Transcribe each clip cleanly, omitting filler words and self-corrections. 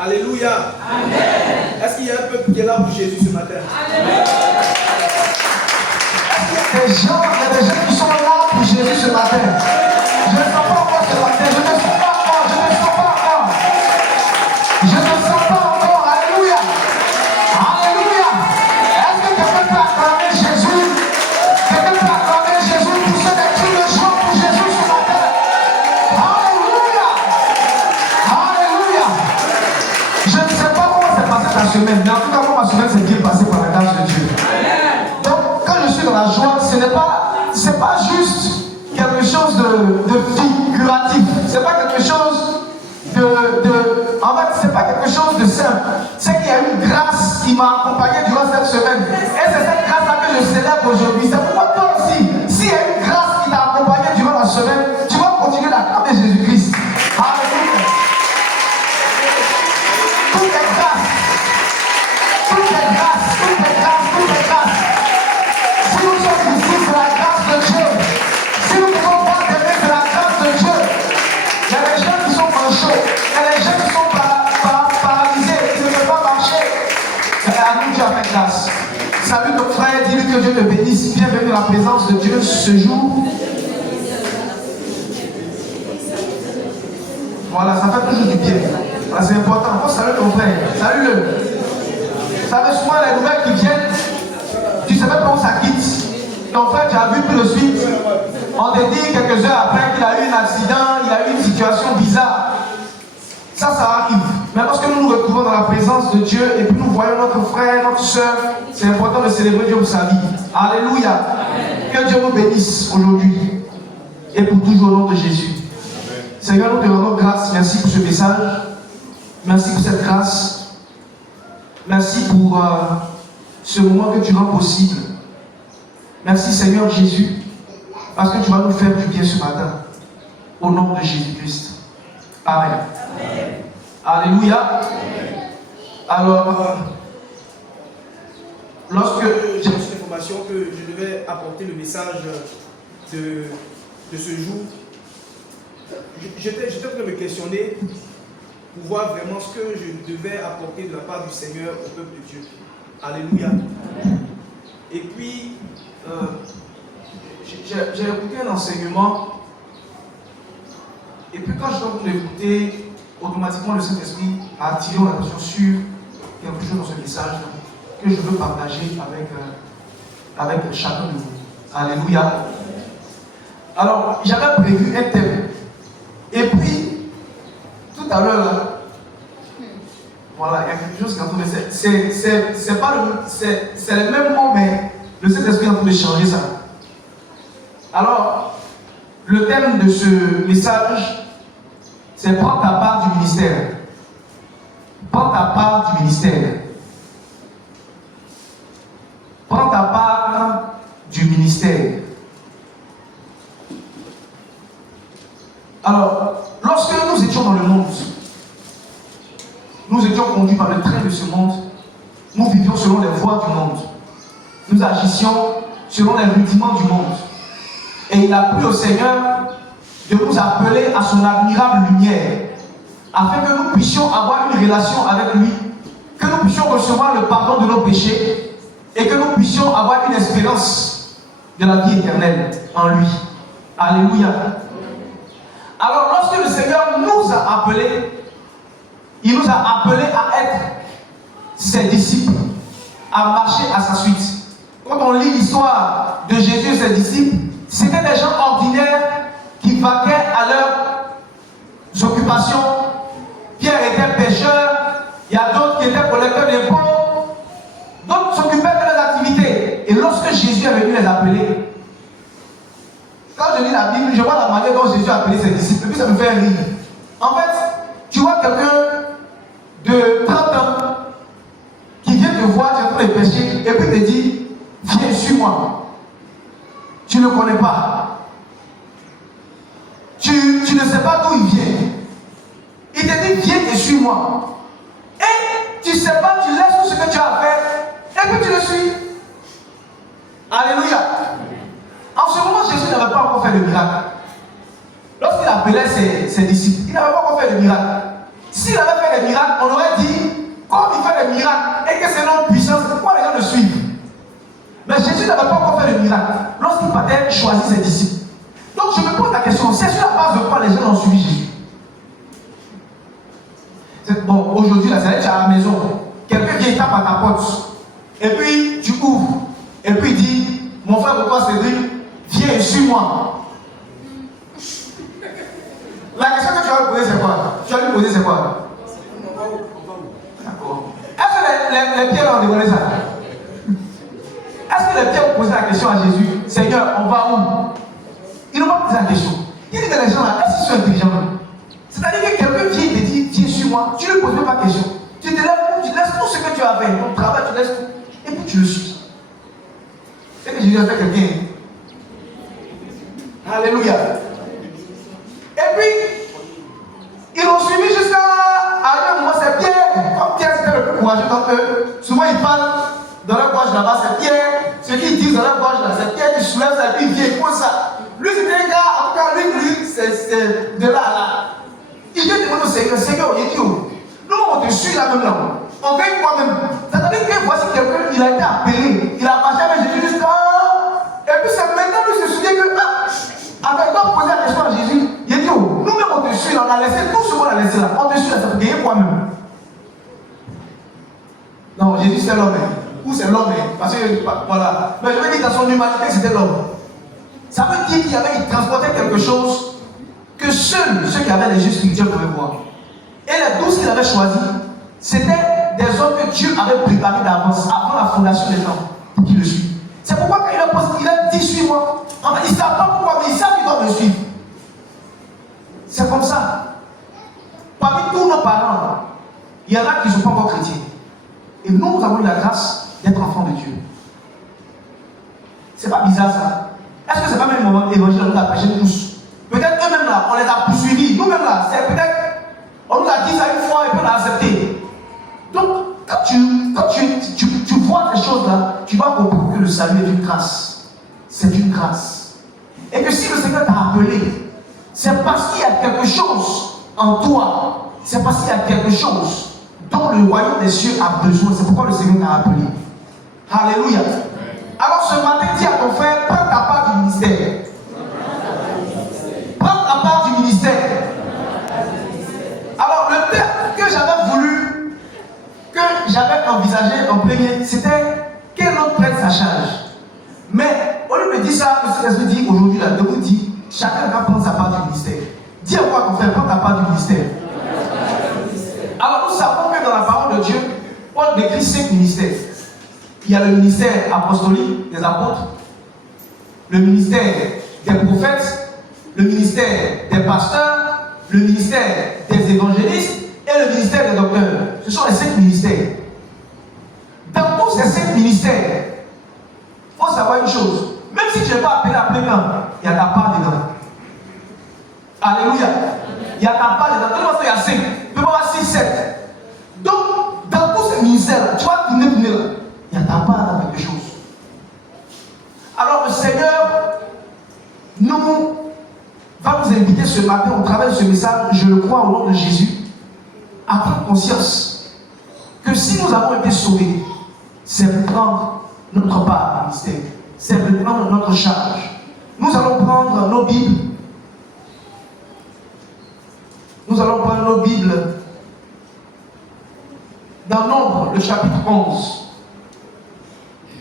Alléluia. Amen. Est-ce qu'il y a un peuple qui est là pour Jésus ce matin? Amen. Il y a des gens qui sont là pour Jésus ce matin. Je ne sens pas encore ce matin. Je ne sens pas encore. Alléluia. Alléluia. Est-ce que quelqu'un peut acclamer Jésus? Quelqu'un peut acclamer Jésus pour ceux qui crient de joie pour Jésus ce matin? Alléluia. Alléluia. Je ne sais pas comment s'est passée ta semaine, mais en tout cas, moi, ma semaine s'est bien passée par la grâce de Dieu. Donc, quand je suis dans la joie, c'est pas juste quelque chose de figuratif. C'est pas quelque chose en fait, c'est pas quelque chose de simple. C'est qu'il y a une grâce qui m'a accompagné durant cette semaine. Et c'est cette grâce-là que je célèbre aujourd'hui. C'est pourquoi toi aussi, s'il y a une grâce qui t'a accompagné durant la semaine, tu vas continuer d'acclamer Jésus-Christ. Alléluia. Toutes les grâces. Si nous sommes ici, c'est la grâce de Dieu. Si nous pouvons pas aimer, c'est la grâce de Dieu. Il y a des gens qui sont manchots. Il y a des gens qui sont paralysés, qui ne peuvent pas marcher. C'est à nous Dieu a fait grâce. Salut ton frère, dis-lui que Dieu te bénisse. Bienvenue dans la présence de Dieu ce jour. Voilà, ça fait toujours du bien. Voilà, c'est important. Oh, salut ton frère. Salut-le. Vous savez, souvent les nouvelles qui viennent, tu ne sais même pas où ça quitte. Ton frère, tu as vu tout de suite. On te dit quelques heures après qu'il a eu un accident, il a eu une situation bizarre. Ça arrive. Mais lorsque nous nous retrouvons dans la présence de Dieu et puis nous voyons notre frère, notre soeur, c'est important de célébrer Dieu pour sa vie. Alléluia. Amen. Que Dieu nous bénisse aujourd'hui et pour toujours au nom de Jésus. Amen. Seigneur, nous te rendons grâce. Merci pour ce message. Merci pour cette grâce. Merci pour ce moment que tu rends possible. Merci Seigneur Jésus, parce que tu vas nous faire du bien ce matin. Au nom de Jésus-Christ. Amen. Amen. Alléluia. Amen. Alors, lorsque j'ai reçu l'information que je devais apporter le message de ce jour, j'étais en train de me questionner pour voir vraiment ce que je devais apporter de la part du Seigneur au peuple de Dieu. Alléluia. Amen. Et puis, j'ai écouté un enseignement, et puis quand je suis en train d'écouter, automatiquement le Saint-Esprit a attiré mon attention sur quelque chose dans ce message que je veux partager avec chacun de vous. Alléluia. Alors, j'avais prévu un thème, et puis, tout à l'heure, voilà, il y a quelque chose qui est en train de... C'est le même mot, mais le Saint-Esprit est en train de changer ça. Alors, le thème de ce message, c'est prends ta part du ministère. Prends ta part du ministère. Prends ta part du ministère. Alors, lorsque nous étions dans le monde, nous étions conduits par le train de ce monde, nous vivions selon les voies du monde. Nous agissions selon les rudiments du monde. Et il a plu au Seigneur de nous appeler à son admirable lumière, afin que nous puissions avoir une relation avec lui, que nous puissions recevoir le pardon de nos péchés, et que nous puissions avoir une espérance de la vie éternelle en lui. Alléluia. Alors lorsque le Seigneur nous a appelés, il nous a appelés à être ses disciples, à marcher à sa suite. Quand on lit l'histoire de Jésus et ses disciples, c'était des gens ordinaires qui vaquaient à leurs occupations. Pierre était pêcheur, il y a d'autres qui étaient collecteurs d'impôts, d'autres s'occupaient de leurs activités. Et lorsque Jésus est venu les appeler, quand je lis la Bible, je vois la manière dont Jésus a appelé ses disciples, et puis ça me fait rire. En fait, tu vois quelqu'un de 30 ans qui vient te voir, tu es en train de pêcher, et puis te dit, viens, suis-moi. Tu ne connais pas. Tu ne sais pas d'où il vient. Il te dit, viens et suis-moi. Et tu ne sais pas, tu laisses tout ce que tu as fait, et puis tu le suis. Alléluia. En ce moment, Jésus n'avait pas encore fait de miracle. Lorsqu'il appelait ses disciples, il n'avait pas encore fait de miracle. S'il avait fait des miracles, on aurait dit, comme il fait des miracles et que c'est non puissance, pourquoi les gens le suivent? Mais Jésus n'avait pas encore fait le miracle lorsqu'il partait choisir ses disciples. Donc je me pose la question, c'est sur la base de quoi les gens ont suivi Jésus? Bon, aujourd'hui, là, c'est à la maison. Quelqu'un vient tape à ta porte. Et puis, tu ouvres. Et puis, il dit, mon frère, pourquoi Cédric, viens et suis-moi. La question que tu vas lui poser, c'est quoi? Tu vas lui poser, c'est quoi? D'accord. Est-ce que les pierres ont dévoilé ça? Est-ce que les pierres ont posé la question à Jésus, Seigneur, on va où? Ils n'ont pas posé la question. Il dit que les gens là, est-ce qu'ils sont intelligents? C'est-à-dire que quelqu'un vient et te dit, viens sur moi, tu ne lui poses même pas de question. Tu te lèves, tu laisses tout ce que tu as fait, ton travail, tu laisses tout, et puis tu le suis. C'est que Jésus a fait quelqu'un. Alléluia. Et puis, ils l'ont suivi jusqu'à un moment, c'est Pierre. Comme Pierre c'était le plus courageux d'entre eux, souvent ils parlent dans leur gorge là-bas, c'est Pierre. Ce qu'ils disent dans leur gorge là, c'est Pierre qui soulève ça, et puis il vient, il pose ça. Lui, c'était un gars, en tout cas, lui, c'est de là à là. Il vient demander au Seigneur, Seigneur, il dit, oh, nous on te suit là même là. On gagne quoi même. C'est-à-dire que voici quelqu'un, il a été appelé, il a marché avec Jésus jusqu'à. Et puis c'est maintenant lui se souvient que, avec toi poser la question à Jésus, il dit, oh, nous-mêmes on te suit là, on a laissé tout ce qu'on a laissé là. On te suit là, ça peut gagner quoi même. Non, Jésus c'est l'homme. Ou c'est l'homme, parce que voilà. Mais je veux dire dans son humanité c'était l'homme. Ça veut dire qu'il transportait quelque chose que seuls ceux qui avaient les yeux spirituels pouvaient voir. Et les 12 qu'il avait choisis, c'était des hommes que Dieu avait préparés d'avance, avant la fondation des temps, pour qu'ils le suivent. C'est pourquoi quand il a dit suis-moi, en fait, ils ne savent pas pourquoi, mais ils savent qu'ils doivent me suivre. C'est comme ça. Parmi tous nos parents, il y en a qui ne sont pas encore chrétiens. Et nous avons eu la grâce d'être enfants de Dieu. C'est pas bizarre ça? Est-ce que c'est pas même le moment évangile qu'on nous a prêché tous? Peut-être eux-mêmes là, on les a poursuivis. Nous-mêmes là, c'est peut-être, on nous a dit ça une fois et puis on a accepté. Donc, quand tu vois ces choses-là, tu vas comprendre que le salut est une grâce. C'est une grâce. Et que si le Seigneur t'a appelé, c'est parce qu'il y a quelque chose en toi. C'est parce qu'il y a quelque chose dont le royaume des cieux a besoin. C'est pourquoi le Seigneur t'a appelé. Alléluia. Alors ce matin, dis à ton frère, prends ta part du ministère. Prends ta part du ministère. Alors le thème que j'avais voulu, que j'avais envisagé en premier, c'était quel autre prenne sa charge. Mais au lieu de dire ça, le Seigneur dit aujourd'hui, là, de vous dire, chacun va prendre sa part du ministère. Dis à quoi ton frère, prends ta part du ministère. Alors nous savons que dans la parole de Dieu, Paul décrit 5 ministères. Il y a le ministère apostolique des apôtres, le ministère des prophètes, le ministère des pasteurs, le ministère des évangélistes et le ministère des docteurs. Ce sont les 5 ministères. Dans tous ces 5 ministères, il faut savoir une chose. Même si tu n'es pas appelé à plein temps, il y a ta part dedans. Alléluia. Il y a ta part dedans. Tout le il y a 5. Il peut y avoir 6, 7. Donc, dans tous ces ministères, tu vas tourner là. Il y a ta part dans quelque chose. Alors le Seigneur va nous inviter ce matin au travers de ce message, je le crois au nom de Jésus, à prendre conscience que si nous avons été sauvés, c'est de prendre notre part du ministère, c'est de prendre notre charge. Nous allons prendre nos Bibles. Nous allons prendre nos Bibles dans Nombre, le chapitre 11.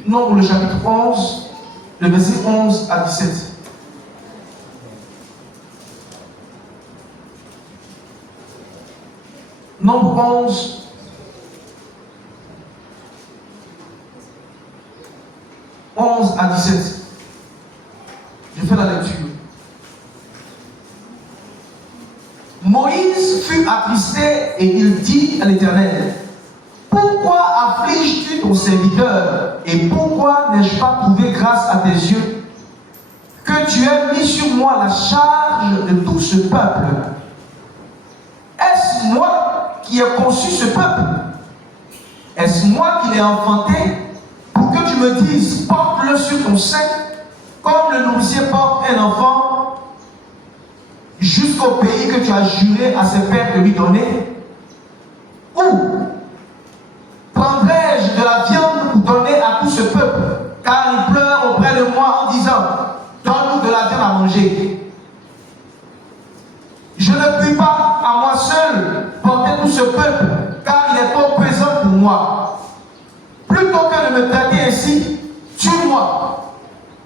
Nombre, le chapitre 11, le verset 11 à 17. Nombre 11, 11 à 17. Je fais la lecture. Moïse fut attristé et il dit à l'Éternel, pourquoi affliges-tu ton serviteur et pourquoi n'ai-je pas trouvé grâce à tes yeux que tu aies mis sur moi la charge de tout ce peuple? Est-ce moi qui ai conçu ce peuple? Est-ce moi qui l'ai enfanté pour que tu me dises porte-le sur ton sein comme le nourricier porte un enfant jusqu'au pays que tu as juré à ses pères de lui donner? manger. Je ne puis pas à moi seul porter tout ce peuple, car il est trop pesant pour moi. Plutôt que de me traiter ainsi, tue-moi.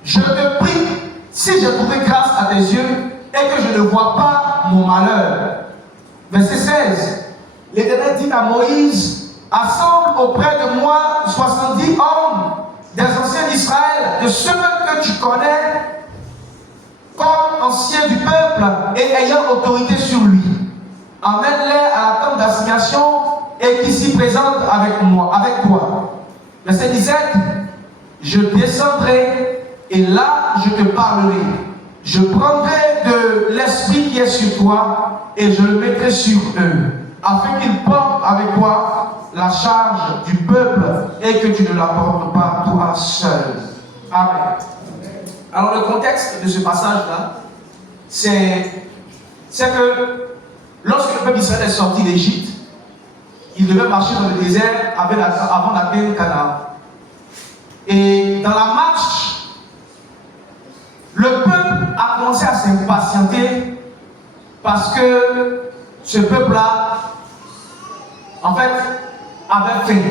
Je te prie, si j'ai trouvé grâce à tes yeux et que je ne vois pas mon malheur. Verset 16. L'Éternel dit à Moïse, assemble auprès de moi 70 hommes des anciens d'Israël, de ceux que tu connais comme anciens du peuple et ayant autorité sur lui. Emmène-les à la tente d'assignation et qui s'y présente avec moi, avec toi. Verset 17. Je descendrai et là je te parlerai. Je prendrai de l'esprit qui est sur toi et je le mettrai sur eux, afin qu'ils portent avec toi la charge du peuple et que tu ne la portes pas toi seul. Amen. Alors le contexte de ce passage-là, c'est que lorsque le peuple d'Israël est sorti d'Égypte, il devait marcher dans le désert avant d'atteindre Canaan. Et dans la marche, le peuple a commencé à s'impatienter parce que ce peuple-là, en fait, avait faim.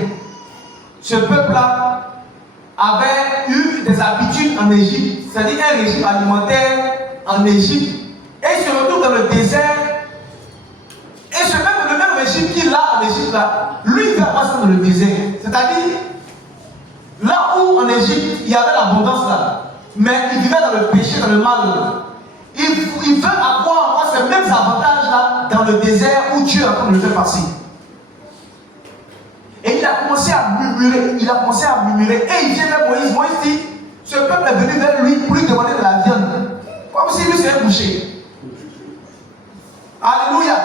Ce peuple-là avait eu des habitudes en Égypte, c'est-à-dire un régime alimentaire en Égypte. Et il se retrouve dans le désert. Et le même régime qu'il a en Égypte, là, lui, il va passer dans le désert. C'est-à-dire, là où en Égypte, il y avait l'abondance là, mais il vivait dans le péché, dans le mal. Il veut avoir ces mêmes avantages-là dans le désert où Dieu est en train de le faire passer. Et il a commencé à murmurer, et il vient vers Moïse. Moïse dit, ce peuple est venu vers lui pour lui demander de la viande. Comme si lui c'était un boucher. Alléluia.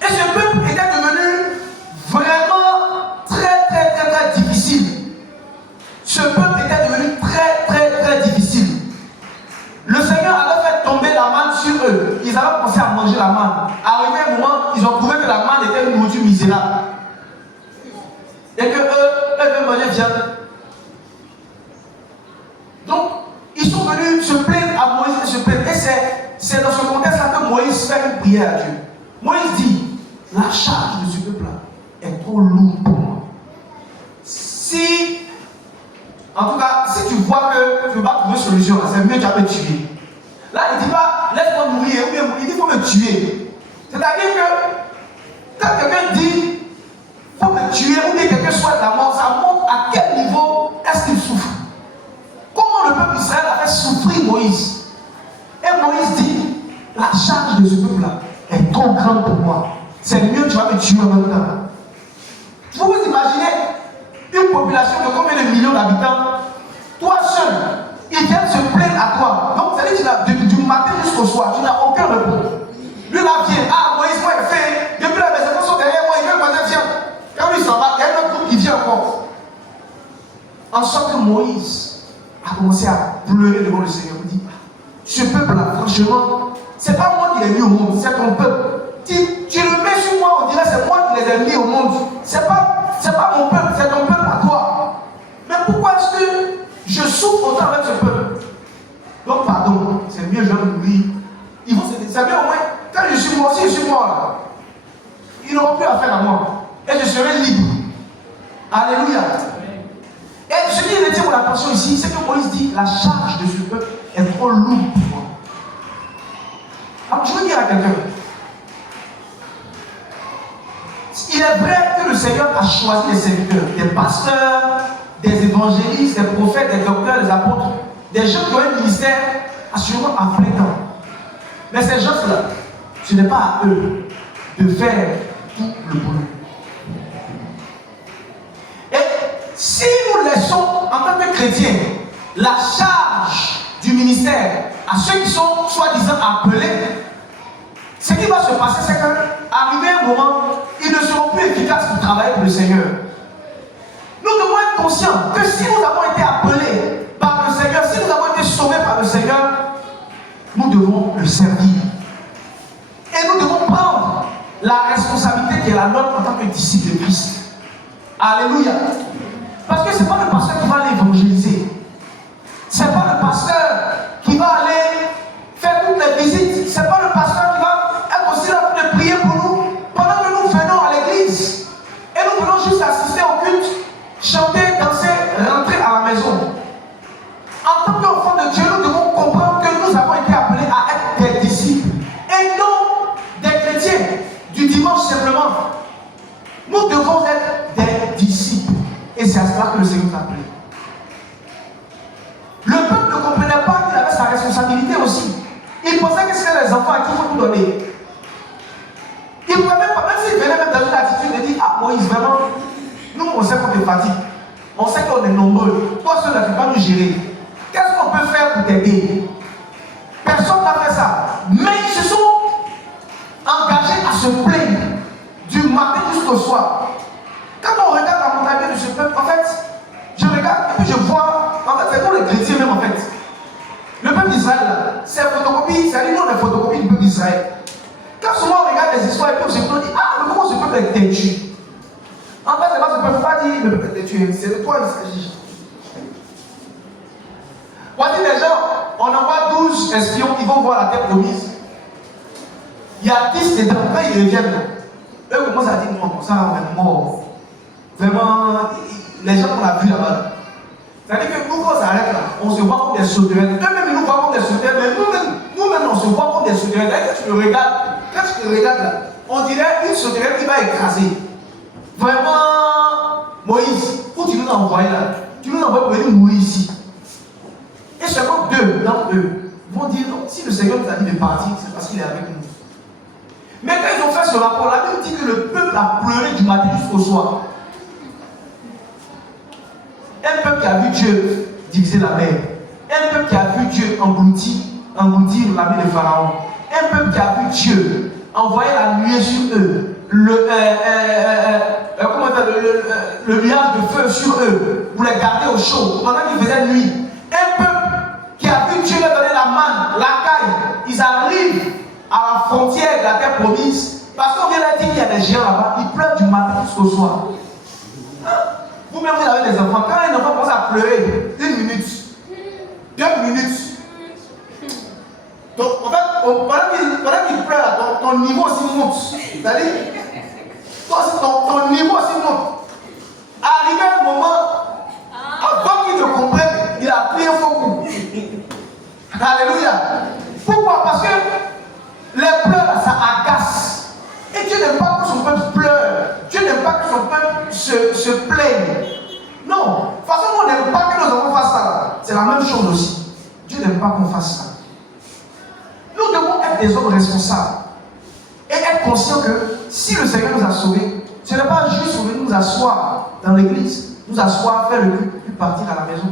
Et ce peuple était devenu vraiment très difficile. Ce peuple était devenu très difficile. Le Seigneur avait fait tomber la manne sur eux. Ils avaient commencé à manger la manne. Arrivé un moment, ils ont trouvé que la manne était une nourriture misérable. Et que eux veulent manger viande. Donc, ils sont venus se plaindre à Moïse et se plaindre. Et c'est dans ce contexte-là que Moïse fait une prière à Dieu. Moïse dit, la charge de ce peuple-là est trop lourde pour moi. En tout cas, si tu vois que tu ne peux pas trouver solution, c'est mieux que tu vas me tuer. Là, il ne dit pas, laisse-moi mourir, ou bien il dit, il faut me tuer. C'est-à-dire que, quand quelqu'un dit, il faut me tuer, ou bien quelqu'un souhaite la mort, ça montre à quel niveau est-ce qu'il souffre. Comment le peuple d'Israël a fait souffrir Moïse. Et Moïse dit, la charge de ce peuple-là est trop grande pour moi. C'est mieux que tu vas me tuer en même temps. Vous vous imaginez une population de combien de millions d'habitants, toi seul, ils viennent se plaindre à toi. Donc, c'est-à-dire que du matin jusqu'au soir, tu n'as aucun repos. Lui là vient, Moïse, moi il fait, depuis la maison sont derrière moi, il veut manger viande. Quand lui s'en va, il y a un autre groupe qui vient encore. En sorte que Moïse a commencé à pleurer devant le Seigneur. Il dit, ce peuple-là, franchement, c'est pas moi qui l'ai mis au monde, c'est ton peuple. Tu le mets sur moi, on dirait c'est moi qui les ai mis au monde. C'est pas mon peuple, c'est ton peuple à toi. Mais pourquoi est-ce que je souffre autant avec ce peuple? Donc pardon, c'est mieux je vais mourir. Ils vont se dire, c'est bien au moins, quand je suis mort, si je suis mort là, ils n'auront plus affaire à moi. Et je serai libre. Alléluia. Et ce qui retient mon attention ici, c'est que Moïse dit, la charge de ce peuple est trop lourde pour moi. Alors je veux dire à quelqu'un, il est vrai que le Seigneur a choisi des serviteurs, des pasteurs, des évangélistes, des prophètes, des docteurs, des apôtres, des gens qui ont un ministère assurément à plein temps. Mais ces gens-là, ce n'est pas à eux de faire tout le boulot. Et si nous laissons, en tant que chrétiens, la charge du ministère à ceux qui sont soi-disant appelés, ce qui va se passer, c'est qu'arrivé un moment, ils ne seront plus efficaces pour travailler pour le Seigneur. Nous devons être conscients que si nous avons été appelés par le Seigneur, si nous avons été sauvés par le Seigneur, nous devons le servir. Et nous devons prendre la responsabilité qui est la nôtre en tant que disciples de Christ. Alléluia. Parce que ce n'est pas le pasteur qui va aller évangéliser. Ce n'est pas le pasteur qui va aller juste assister au culte, chanter, danser, rentrer à la maison. En tant qu'enfants de Dieu, nous devons comprendre que nous avons été appelés à être des disciples et non des chrétiens du dimanche simplement. Nous devons être des disciples et c'est à cela que le Seigneur nous a appelés. Le peuple ne comprenait pas qu'il avait sa responsabilité aussi. Il pensait que c'était les enfants à qui il faut tout donner. Il ne pouvait même pas, même s'il venait même dans une attitude de dire, ah Moïse, vraiment, nous on sait qu'on te fatigue. On sait qu'on est nombreux. Toi seul, tu ne peux pas nous gérer. Qu'est-ce qu'on peut faire pour t'aider? Personne n'a fait ça. Mais ils se sont engagés à se plaindre du matin jusqu'au soir. Quand on regarde la mentalité de ce peuple, en fait, je regarde et puis je vois, en fait, c'est nous les chrétiens même en fait. Le peuple d'Israël, c'est photocopie, c'est-à-dire nous les photocopies du peuple d'Israël. Quand souvent on regarde les histoires et puis on se dit, ah, mais comment ce peuple est têtu? En fait, c'est pas ce peuple, il ne faut pas dire le peuple est têtu, c'est de toi il s'agit. Voici les gens, on envoie 12 espions qui vont voir la terre promise. Il y a 10 dedans, quand ils reviennent, eux commencent à dire non, ça on est mort. Vraiment, les gens qu'on a vus là-bas. C'est-à-dire que nous, quand ça arrête là, on se voit comme des sauterelles. Eux-mêmes, ils nous voient comme des sauterelles, mais nous-mêmes, on se voit comme des sauterelles. Quand tu le regardes, là, on dirait une sauterelle qui va écraser. Vraiment, Moïse, où tu nous as envoyé là? Tu nous envoies pour venir mourir ici. Et seulement 2 d'entre eux vont dire non, si le Seigneur nous a dit de partir, c'est parce qu'il est avec nous. Mais quand ils ont fait ce rapport, la Bible dit que le peuple a pleuré du matin jusqu'au soir. Un peuple qui a vu Dieu diviser la mer. Un peuple qui a vu Dieu engloutir l'armée de Pharaon. Un peuple qui a vu Dieu envoyer la nuée sur eux. Le nuage de feu sur eux pour les garder au chaud pendant qu'il faisait nuit. Un peuple qui a vu Dieu leur donner la manne, la caille. Ils arrivent à la frontière de la terre promise parce qu'on vient leur dire qu'il y a des géants là-bas. Ils pleurent du matin jusqu'au soir. Vous-même, vous avez des enfants. Quand un enfant commence à pleurer, 1 minute, 2 minutes. Donc, en fait, pendant qu'il pleure, ton niveau aussi monte. C'est-à-dire, ton niveau aussi monte. Arrivé un moment, avant qu'il ne comprenne, il a pris un faux coup. Alléluia. Pourquoi? Parce que les pleurs, ça agace. Et Dieu n'aime pas que son peuple pleure. Dieu n'aime pas que son peuple se plaigne. Non. De toute façon, on n'aime pas que nos enfants fassent ça. C'est la même chose aussi. Dieu n'aime pas qu'on fasse ça. Nous devons être des hommes responsables. Et être conscients que si le Seigneur nous a sauvés, ce n'est pas juste pour venir nous asseoir dans l'église, nous asseoir, faire le culte, puis partir à la maison.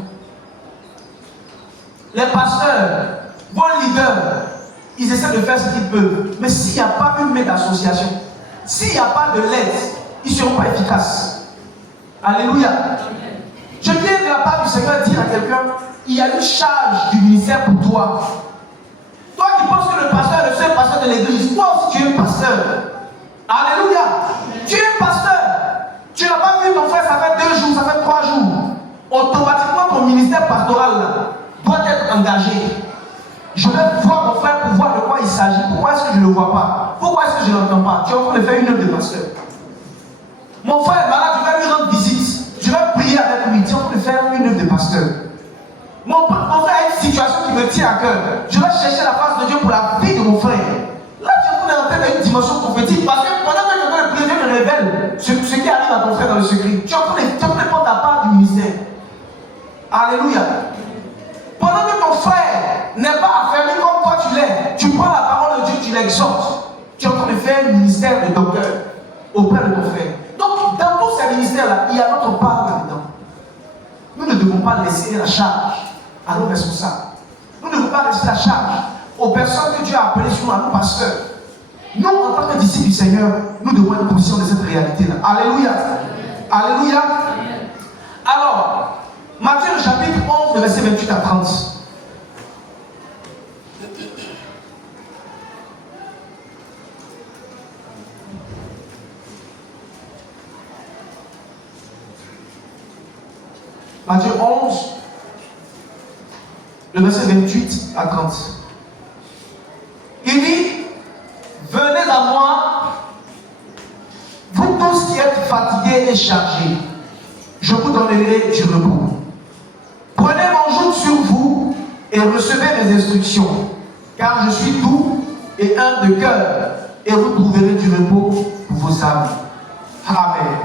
Les pasteurs, bons leaders, ils essaient de faire ce qu'ils peuvent. Mais s'il n'y a pas une main d'association, s'il n'y a pas de l'aide, ils ne seront pas efficaces. Alléluia. Je viens de la part du Seigneur dire à quelqu'un, il y a une charge du ministère pour toi. Toi qui penses que le pasteur est le seul pasteur de l'église, toi aussi tu es un pasteur. Alléluia. Tu es un pasteur. Tu n'as pas vu ton frère, ça fait 2 jours, ça fait 3 jours. Automatiquement ton ministère pastoral là, doit être engagé. Je vais voir mon frère pour voir de quoi il s'agit. Pourquoi est-ce que je ne le vois pas? Pourquoi est-ce que je ne l'entends pas? Tu es en train de faire une œuvre de pasteur. Mon frère est malade, je vais lui rendre visite. Je vais prier avec lui. Tu es en train de faire une œuvre de pasteur. Mon frère a une situation qui me tient à cœur. Je vais chercher la face de Dieu pour la vie de mon frère. Là, tu es en train d'entrer dans une dimension prophétique. Parce que pendant que tu es en train de prier, Dieu me révèle ce qui arrive à ton frère dans le secret. Tu es en train de prendre ta part du ministère. Alléluia. Pendant que ton frère n'est pas affermi comme toi tu l'es, tu prends la parole de Dieu, tu l'exhortes. Tu es en train de faire un ministère de docteur auprès de ton frère. Donc, dans tous ces ministères-là, il y a notre part là-dedans. Nous ne devons pas laisser la charge à nos responsables. Nous ne devons pas laisser la charge aux personnes que Dieu a appelées sur nous, à nos pasteurs. Nous, en tant que disciples du Seigneur, nous devons être conscients de cette réalité-là. Alléluia. Alléluia. Alors, Matthieu le chapitre 11, le verset 28 à 30. Matthieu 11, le verset 28 à 30. Il dit, venez à moi, vous tous qui êtes fatigués et chargés, je vous donnerai du repos. Prenez mon joug sur vous et recevez mes instructions, car je suis doux et humble de cœur, et vous trouverez du repos pour vos âmes. Amen.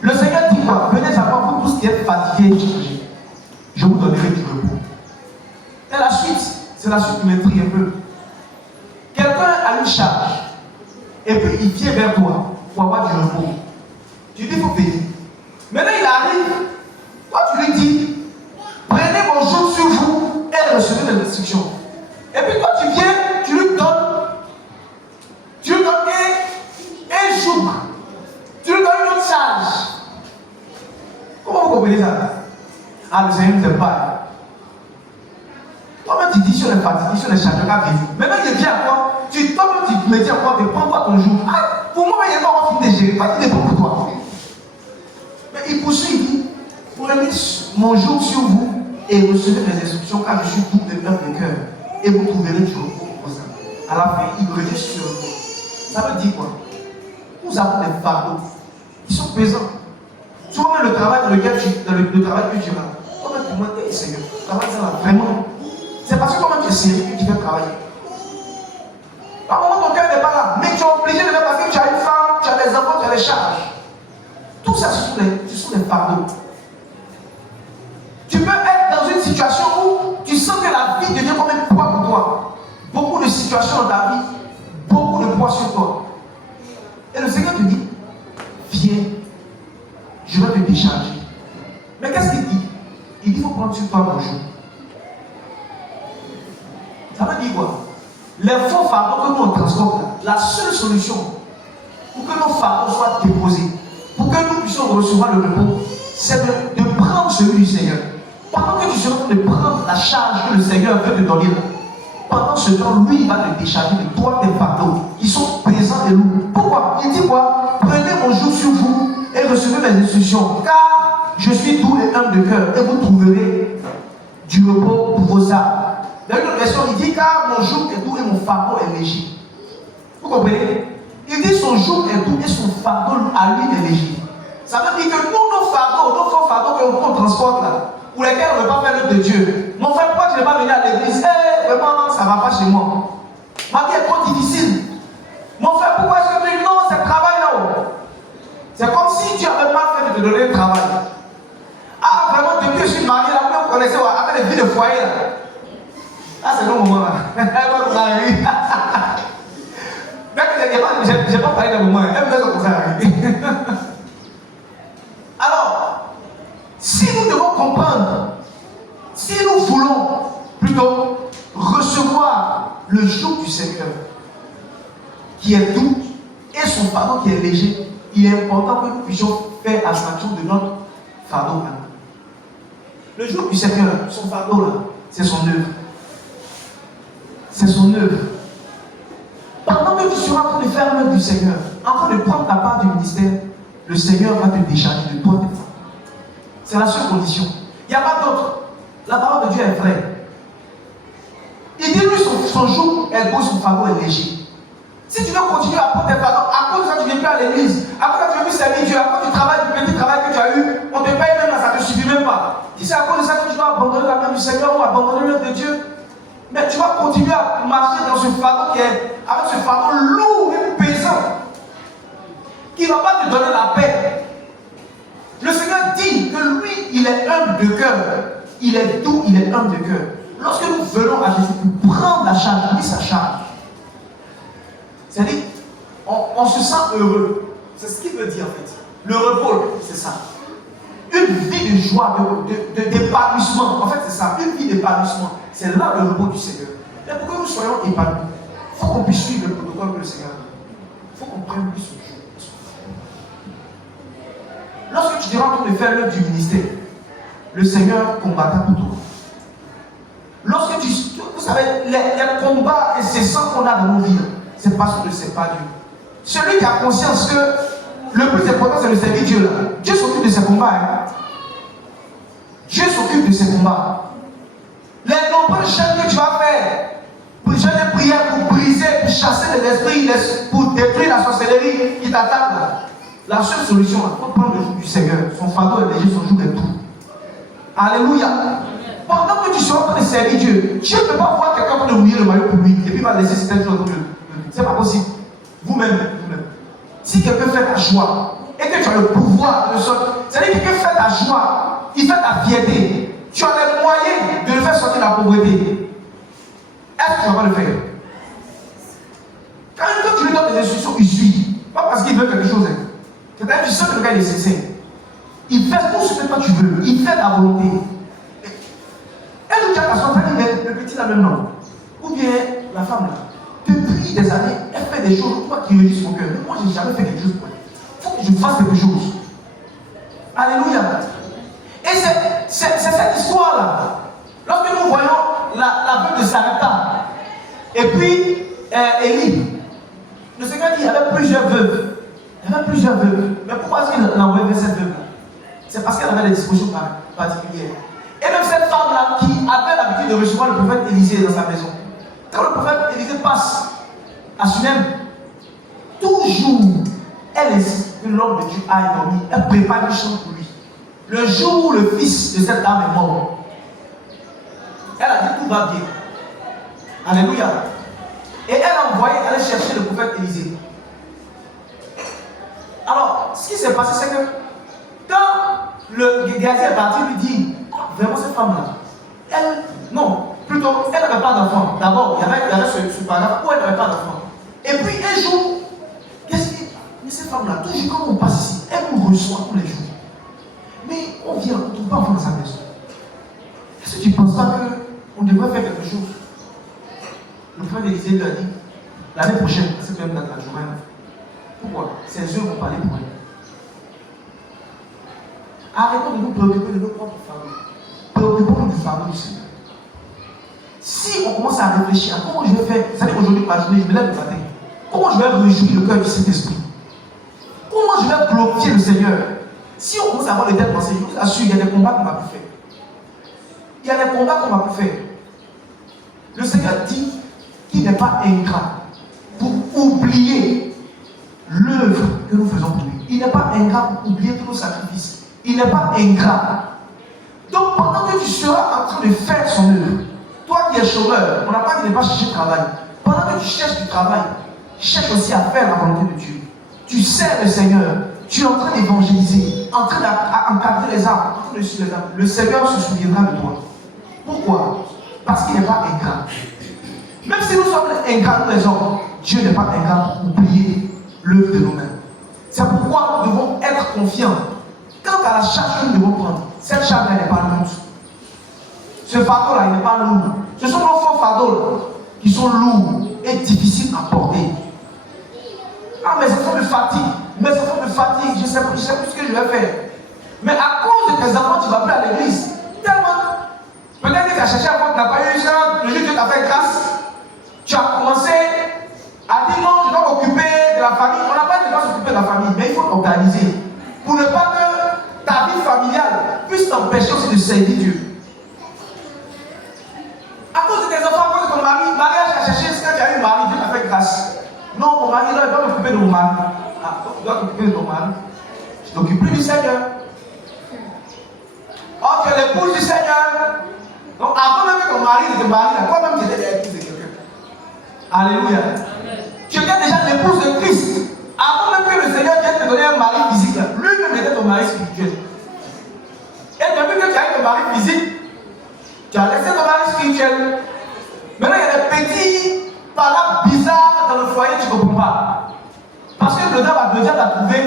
Le Seigneur dit quoi? Venez à moi, vous tous qui êtes fatigués et chargés, je vous donnerai du repos. Et la suite, c'est la suite qui m'intrigue un peu. Quelqu'un a une charge, et puis il vient vers toi pour avoir du repos. Tu dis, il faut payer. Maintenant, il arrive, toi tu lui dis, prenez mon joug sur vous et recevez mes instructions. Et puis toi tu viens, tu lui donnes un joug, tu lui donnes une autre charge. Comment vous comprenez ça? Ah, le Seigneur ne t'aime pas. Toi-même tu dis sur les fatigues, sur les charges, qu'à vivre. Maintenant il vient à toi, toi-même tu me dis encore, prends-toi ton joug. Ah, pour moi, il n'est pas encore fini de gérer, parce qu'il n'est pas pour toi. Mais il poursuit, il dit, prenez mon joug sur vous et recevez mes instructions, car je suis doux et humble de cœur, et vous trouverez du repos pour ça. À la fin, il revient sur vous. Ça veut dire quoi? Nous avons des fardeaux qui sont pesants. Souvent, le travail dans lequel le travail que tu as, toi-même pour moi, Seigneur, travail ça là, vraiment. C'est parce que toi-même tu es sérieux que tu veux travailler. Par moment, ton cœur n'est pas là, mais tu es obligé de le faire parce que tu as une femme, tu as des enfants, tu as des charges. Tout ça, ce sont des fardeaux. Tu peux être dans une situation où tu sens que la vie devient comme un poids pour toi. Beaucoup de situations dans ta vie, beaucoup de poids sur toi. Et le Seigneur te dit, viens, je vais te décharger. Mais qu'est-ce qu'il dit? Il dit, il faut prendre sur toi mon joug. Ça veut dire quoi? Les faux fardeaux que nous on transporte, la seule solution pour que nos fardeaux soient déposés, pour que nous puissions recevoir le repos, c'est de prendre celui du Seigneur. Pendant que tu seras en train de prendre la charge que le Seigneur veut te donner, pendant ce temps, lui, il va te décharger de toi tes fardeaux qui sont présents et lourds. Pourquoi? Il dit quoi? Prenez mon joug sur vous et recevez mes instructions, car je suis doux et humble de cœur, et vous trouverez du repos pour vos âmes. Dans une autre version, il dit, car mon joug est doux et mon fardeau est léger. Vous comprenez? Il dit, son joug est doux et son fardeau à lui est léger. Ça veut dire que nous, nos fardeaux, nos faux fardeaux qu'on transporte là, pour lesquels on ne veut pas faire l'œuvre de Dieu. Mon frère, pourquoi tu n'es pas venu à l'église? Vraiment, ça ne va pas chez moi. Ma vie est trop difficile. Mon frère, pourquoi est-ce que tu dis non, c'est le travail là-haut? C'est comme si tu avais pas fait de te donner le travail. Ah, vraiment, depuis que je suis marié, là, vous connaissez, avec les vies de foyer là. Ah, c'est le moment là. Je n'ai pas parlé d'un moment. Elle me fait comme ça arriver. Alors, si nous devons comprendre, si nous voulons plutôt recevoir le joug du Seigneur, qui est doux, et son fardeau qui est léger, il est important que nous puissions faire abstraction de notre fardeau. Le joug du Seigneur, son fardeau là, c'est son œuvre. C'est son œuvre. Pendant que tu seras en train de faire l'œuvre du Seigneur, en train de prendre ta part du ministère, le Seigneur va te décharger de toi tes fardeaux. C'est la seule condition. Il n'y a pas d'autre. La parole de Dieu est vraie. Il dit lui, son joug est beau, son fardeau est léger. Si tu veux continuer à prendre tes fardeaux, à cause de ça, tu ne viens plus à l'église, à cause de ça, tu ne veux plus servir Dieu, à cause du travail, du petit travail que tu as eu, on te paye même là, ça ne te suffit même pas. Si c'est à cause de ça que tu dois abandonner la main du Seigneur ou abandonner l'œuvre de Dieu, mais tu vas continuer à marcher dans ce fardeau qui est, avec ce fardeau lourd et pesant, qui ne va pas te donner la paix. Le Seigneur dit que lui, il est humble de cœur. Il est doux, il est humble de cœur. Lorsque nous venons à Jésus pour prendre la charge, lui sa charge, c'est-à-dire, on se sent heureux. C'est ce qu'il veut dire en fait. Le repos, c'est ça. Une vie de joie, d'épanouissement. En fait, c'est ça. Une vie d'épanouissement. C'est là le repos du Seigneur. Mais pour que nous soyons épanouis, il faut qu'on puisse suivre le protocole que le Seigneur a donné. Il faut qu'on prenne plus son jour. Lorsque tu seras en train de faire l'œuvre du ministère, le Seigneur combattra pour toi. Lorsque tu. Vous savez, les combats incessants qu'on a dans nos vies, c'est parce qu'on ne sait pas Dieu. Celui qui a conscience que le plus important c'est de servir Dieu là. Dieu s'occupe de ses combats. Hein. Dieu s'occupe de ses combats. Les nombreux jeûnes que tu vas faire, pour jeûnes et prières, pour briser, pour chasser les esprits, pour détruire la sorcellerie qui t'attaque. La seule solution, il faut prendre le joug du Seigneur. Son fardeau est léger, son joug est tout. Alléluia. Pendant que tu seras en train de servir Dieu, Dieu ne peut pas voir quelqu'un en train de mouiller le maillot pour lui et puis il va laisser certaines choses. C'est pas possible. Vous-même. Si quelqu'un fait ta joie et que tu as le pouvoir de sortir, c'est-à-dire que quelqu'un fait ta joie, il fait ta fierté, tu as les moyens de le faire sortir de la pauvreté. Est-ce que tu ne vas pas le faire? Quand tu lui donnes des instructions, il suit. Pas parce qu'il veut quelque chose. C'est-à-dire que tu sais que le gars est sincère. Il fait tout ce que toi tu veux. Il fait ta volonté. Et tu as à son famille, le petit là maintenant. Ou bien la femme là. Depuis des années, elle fait des choses, toi qui réjouis son cœur. Mais moi, je n'ai jamais fait quelque chose pour elle. Il faut que je fasse quelque chose. Alléluia. Et c'est cette histoire-là. Lorsque nous voyons la veuve de Sarepta, et puis Élie, le Seigneur dit qu'il y avait plusieurs veuves. Il y avait plusieurs veuves. Mais pourquoi est-ce qu'il a envoyé vers cette veuve-là? C'est parce qu'elle avait des dispositions particulières. Et même cette femme-là qui avait l'habitude de recevoir le prophète Élisée dans sa maison. Quand le prophète Élisée passe à Sunem, toujours, elle insiste que l'homme de Dieu aille dormir. Elle prépare une chambre pour lui. Le jour où le fils de cette dame est mort, elle a dit tout va bien. Alléluia. Et elle a envoyé aller chercher le prophète Élisée. Alors, ce qui s'est passé, c'est que quand le Géasi est parti, lui dit, vraiment cette femme-là, elle n'avait pas d'enfant. D'abord, il y avait ce paragraphe où elle n'avait pas d'enfant. Et puis un jour, qu'est-ce qu'il dit? Mais cette femme-là, toujours quand on passe ici, elle nous reçoit tous les jours. Mais on vient, on ne trouve pas enfant dans sa maison. Est-ce que tu ne penses pas qu'on devrait faire quelque chose? Le frère d'Élisée lui a dit, l'année prochaine, à cette même date, la journée. Pourquoi? Ses yeux vont parler pour elle. Arrêtons de nous préoccuper de nos propres fardeaux. Préoccupons-nous du fardeau du Seigneur. Si on commence à réfléchir à comment je vais faire, c'est-à-dire qu'aujourd'hui, ma journée, je me lève le matin. Comment je vais réjouir le cœur du Saint-Esprit? Comment je vais glorifier le Seigneur? Si on commence à avoir les têtes pensées, je vous assure, il y a des combats qu'on m'a pu faire. Il y a des combats qu'on m'a pu faire. Le Seigneur dit qu'il n'est pas ingrat pour oublier l'œuvre que nous faisons pour lui. Il n'est pas ingrat pour oublier tous nos sacrifices. Il n'est pas ingrat. Donc pendant que tu seras en train de faire son œuvre, toi qui es chômeur, on n'a pas dit de ne pas chercher de travail. Pendant que tu cherches du travail, cherche aussi à faire la volonté de Dieu. Tu sers le Seigneur, tu es en train d'évangéliser, en train d'encadrer les âmes, en train de suivre les âmes. Le Seigneur se souviendra de toi. Pourquoi? Parce qu'il n'est pas ingrat. Même si nous sommes ingrats, nous les hommes, Dieu n'est pas ingrat pour oublier l'œuvre de nos mains. C'est pourquoi nous devons être confiants. Quant à la charge que nous devons prendre, cette charge n'est pas lourde. Ce fardeau-là, il n'est pas lourd. Ce sont nos faux fardeaux qui sont lourds et difficiles à porter. Ah, mes enfants me fatiguent, je ne sais plus ce que je vais faire. Mais à cause de tes enfants, tu ne vas plus à l'église. Tellement. Peut-être que tu as cherché avant, tu n'as pas eu ça, le jour que tu as fait grâce. Tu as commencé à dire non, je dois m'occuper de la famille. On n'a pas dit de s'occuper de la famille, mais il faut organiser. Pour ne pas que ta vie familiale puisse t'empêcher aussi de servir Dieu. À cause de tes enfants, à cause de ton mari, mariage a cherché, quand tu as eu un mari, Dieu t'a fait grâce. Non, mon mari, là, il doit m'occuper de mon mari. Ah, tu dois t'occuper de ton mari. Tu t'occupes plus du Seigneur. Oh, tu es l'épouse du Seigneur. Donc, avant même que ton mari ne te marie, toi-même, tu étais l'épouse de quelqu'un. Alléluia. Tu étais déjà l'épouse de Christ. Avant même que le Seigneur vienne te donner un mari physique, lui-même était ton mari spirituel. Et depuis que tu as eu ton mari physique, tu as laissé ton mari spirituel. Maintenant, il y a des petits paroles bizarres dans le foyer, tu ne comprends pas. Parce que le diable a trouvé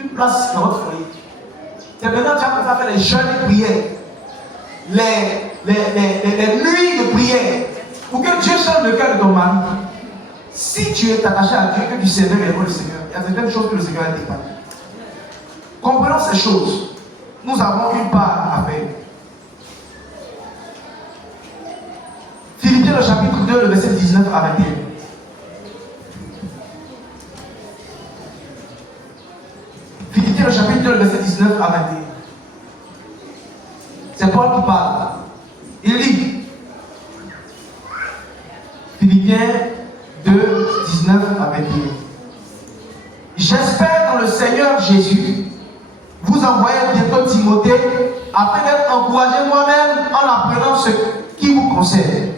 une place dans votre foyer. C'est maintenant que tu as commencé à faire les jeûnes de prière, les nuits de prière, pour que Dieu change le cœur de ton mari. Si tu es attaché à Dieu, que tu servais réellement le Seigneur, il y a certaines choses que le Seigneur a dépanné. Comprenons ces choses. Nous avons une part à faire. Philippiens le chapitre 2, le verset 19 à 21. Philippiens le chapitre 2, le verset 19 à 21. C'est Paul qui parle. Il dit, Philippiens 2, 19 à 21. J'espère dans le Seigneur Jésus, vous envoyez bientôt Timothée afin d'être encouragé moi-même en apprenant ce qui vous concerne.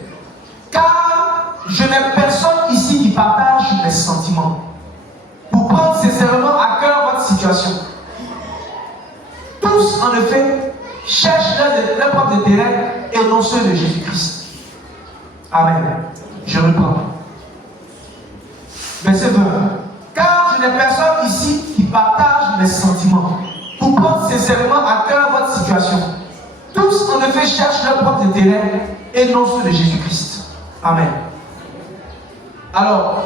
Car je n'ai personne ici qui partage mes sentiments pour prendre sincèrement à cœur votre situation. Tous, en effet, cherchent leur propre intérêt et non ceux de Jésus-Christ. Amen. Je reprends. Verset 20. Car je n'ai personne ici qui partage mes sentiments pour prendre sincèrement à cœur votre situation. Tous, en effet, cherchent leur propre intérêt et non ceux de Jésus-Christ. Amen. Alors,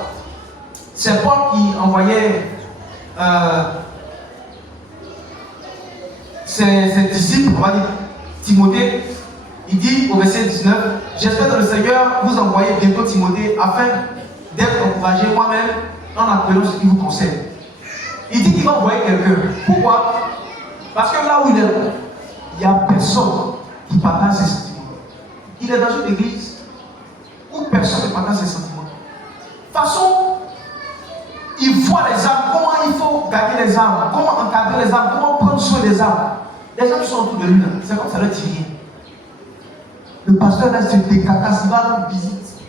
c'est Paul qui envoyait ses disciples, on va dire Timothée. Il dit au verset 19, j'espère dans le Seigneur vous envoyer bientôt Timothée afin d'être encouragé moi-même en apprenant ce qui vous concerne. Il dit qu'il va envoyer quelqu'un. Pourquoi? Parce que là où il est, il n'y a personne qui partage ses sentiments. Il est dans une église où personne ne partage ses sentiments. De toute façon, il voit les âmes, comment il faut garder les âmes, comment encadrer les âmes, comment prendre soin des âmes. Les gens qui sont autour de lui, c'est comme ça leur dit rien. Le pasteur là se décacasse, il va rendre visite.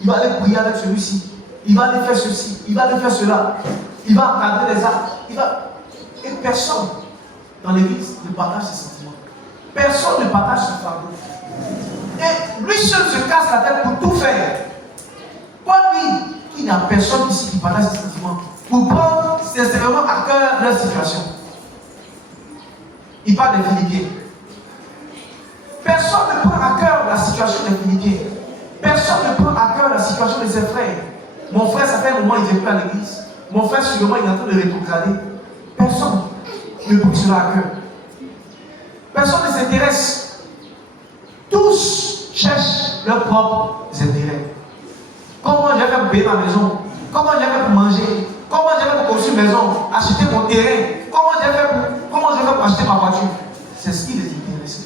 Il va aller prier avec celui-ci. Il va aller faire ceci. Il va aller faire cela. Il va encadrer les âmes. Et personne dans l'église ne partage ses sentiments. Personne ne partage son fardeau. Et lui seul se casse la tête pour tout faire. Paul dit qu'il n'y a personne ici qui partage ses sentiments pour prendre sincèrement à cœur leur situation. Il parle des Philippiens. Personne ne prend à cœur la situation des Philippiens. Personne ne prend à cœur la situation de ses frères. Mon frère, ça fait un moment, il ne vient plus à l'église. Mon frère, sûrement, il est en train de rétrograder. Personne ne prend cela à cœur. Personne ne s'intéresse. Tous cherchent leurs propres intérêts. Comment j'ai fait pour payer ma maison? Comment j'ai fait pour manger? Comment j'ai fait pour construire une maison? Acheter mon terrain? Comment j'ai fait pour acheter ma voiture? C'est ce qui les intéresse.